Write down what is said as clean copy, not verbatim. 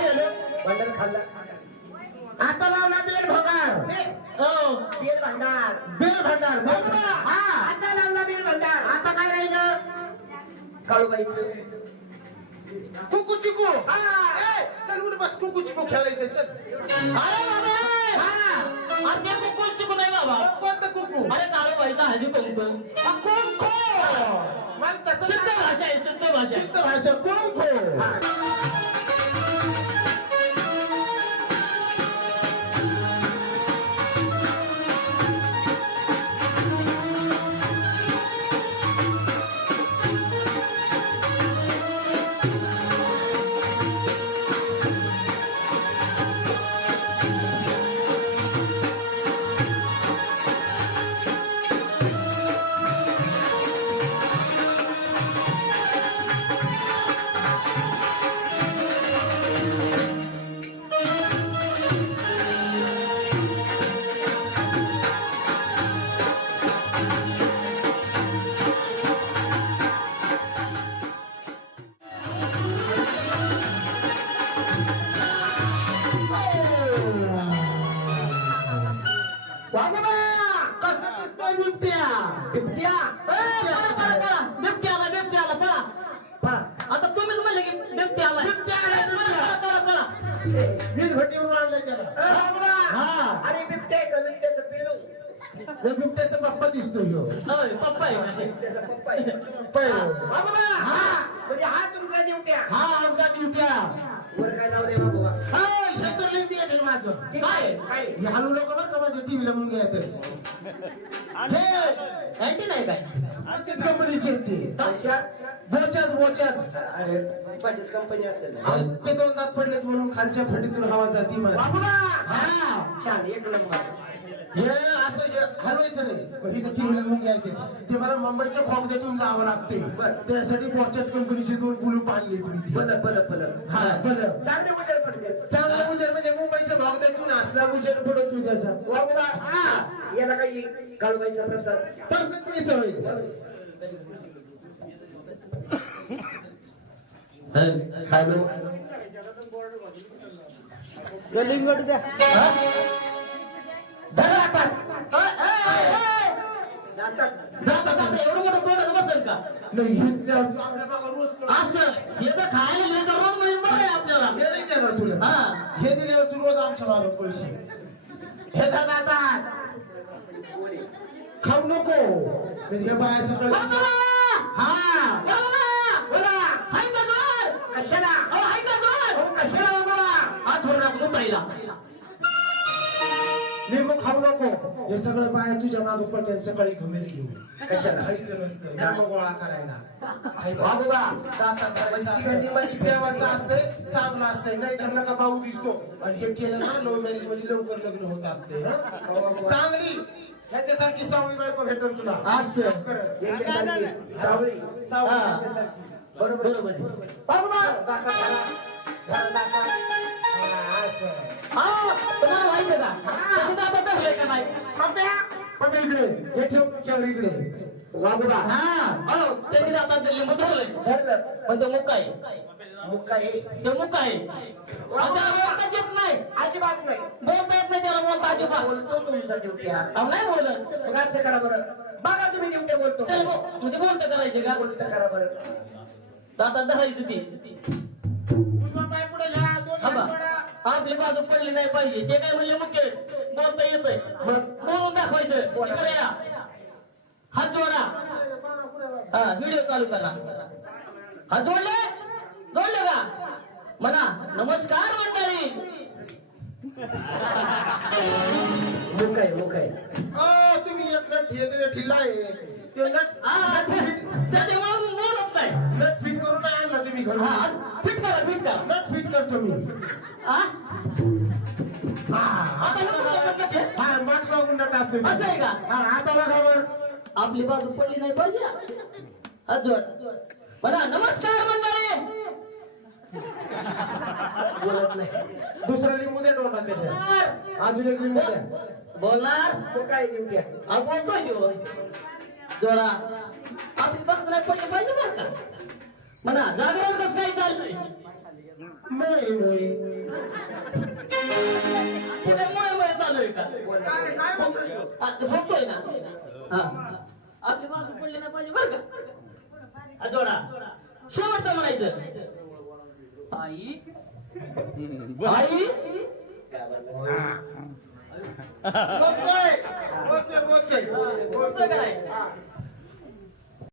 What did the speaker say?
काय झालं भंडार खाल्ला आता लावला बेल भंगार बेल भंडार बेल भंडार हा आता लावला बेल भंडार आता काय राहिलं काळूबाईचं कुकू चिकू हा चल उठ बस कुकू चिकू खेळायचं चल अरे बाबा अरे ते कुकू चिकू नाही बाबा कोणतं कुकू अरे काळू व्हायचा हळदी कुंकू कुंकू मला तसं शुद्ध भाषा आहे शुद्ध भाषा शुद्ध भाषा कुंकू वाजवा कसं दिसतोय बिबट्या बिबट्या बिबट्याला पळा पळा आता तुम्हीच म्हणले की बिबट्याला पळा वीटभट्टीवरून आणलंय त्याला वाजवा हा. अरे बिबट्या आहे का बिबट्याचं पिल्लू हे बिबट्याचा पप्पा दिसतोय ह्यो. होय पप्पा आहे बिबट्याचा पप्पा आहे पप्पा आहे ह्यो. वाजवा हा. म्हणजे हा तुमचा निवट्या हा आमचा बिबट्या वर काय नाव रे बाबा हे तर लिंबी आहे माझं काय काय हे हलू लोक बरं का माझ्या टीव्हीला मुंगी येतात हे अँटी नाही काय आजच्याच कंपनीचे आहेत ते अच्छा बोच्याच अरे बजाज कंपनी असेल ते दोन दात पडलेत म्हणून खालच्या फटीतून हवा जाती मला बाबा हा छान एक नंबर हे असं हे हलवायचं नाही ही तर टीव्हीला मुंगी येते ते मला मुंबईच्या भोगद्यातून जावं लागते बरं. त्यासाठी बोच्याच कंपनीचे दोन बुलू आणले तुम्ही बरं बरं बरं हा बरं चांगले उजेड पडते चांगला उजेड म्हणजे मुंबईच्या भोगद्यातून असला उजेड पडतो त्याचा बाबा हा याला काही काळूबाईचा प्रसाद परफेक्टलीच होईल हॅलो धरा आता. जातात एवढं मोठं तोंड बसेल का नाही हे आपल्या मागं रोज असं हे तर खायला गेलं तर रोज मिळून बरं आहे आपल्याला हे नाही देणार तुला हा हे दिल्यावर तू रोज आमच्या मागं पैसे हे धर आता खाऊ नको म्हणजे हे बाया सगळं हा कशाला कशाला बाबा लिंबू खाऊ नको हे सगळं बाया तुझ्या मागं पडते सकाळी घमेली घेऊन कशाला खायचं नसतं लिंबू गोळा करायला खायचं बाबा दातात धरायचं असतं. देवाचं असतंय चांगलं असतंय नाही तर नका भाऊ दिसतो आणि हे केलं ना लव्ह मॅरेज मध्ये लवकर लग्न होत असते हं? चांगली ह्याच्यासारखी सावळी बायको भेटेल तुला असं. याच्यासारखी सावळी सावळी हा. ह्याच्यासारखी. बरोबर बाबा दातात धरा. धरा दातात. हा, असं. तुम्हाला माहिती का कधी दादा धरले का नाही पप्या, पप्या इकडे हे ठेव ठेव इकडे वागोबा हो त्यांनी दातात लिंबू धरलं धरलं पण तो मुक्का आहे मुक्का आहे तो मुक्का आहे आणि त्याला बोलताच येत नाही अजिबात नाही बोलता येत नाही त्याला बोलता अजिबात बोलतो तुमचा ड्युट्या अहो, नाही बोलत मग असं करा बरं बघा तुम्ही ड्युट्या बोलतो त्याला म्हणजे बोलतं करायचे का बोलतं करा बरं दातात धरायचं ती उजवा पाय पुढे घ्या दोन हा बा. हात जोडा. आपली बाजू पडली नाही पाहिजे ते काय म्हणले मुख्य बोलता येतंय बोलून दाखवायचं इकडे या हात जोडा हा व्हिडिओ चालू करा हात जोडले का म्हणा नमस्कार मंडळी मुकाय तुम्ही एक नट हे ठिल्ला आहे ते नट त्याच्यामुळे बोलत नाही नट फिट करून नाही आणला तुम्ही घरून फिट करा नट फिट करतो मी हा आता हा मागचा नट असतो असं आहे का? हा आता बघा बर आपली बाजू पडली नाही पाहिजे हात जोड म्हणा नमस्कार मंडळी बोलत नाही दुसरा लिंबू द्या दोन त्याच्या अजून एक लिंबू द्या बोलणार तो काय ड्युट्या अहो बोलतोय तो जोडा आपली बाजू नाही पडली पाहिजे बरं का म्हणा जागरण कसं काय चाललंय नाही ते काय मोय चालू आहे का काय काय म्हणतोय तो? आता भोगतोय ना हा आपली बाजू पडली नाही पाहिजे बरं का हात जोडा शेवटचं म्हणायचं आई आई गप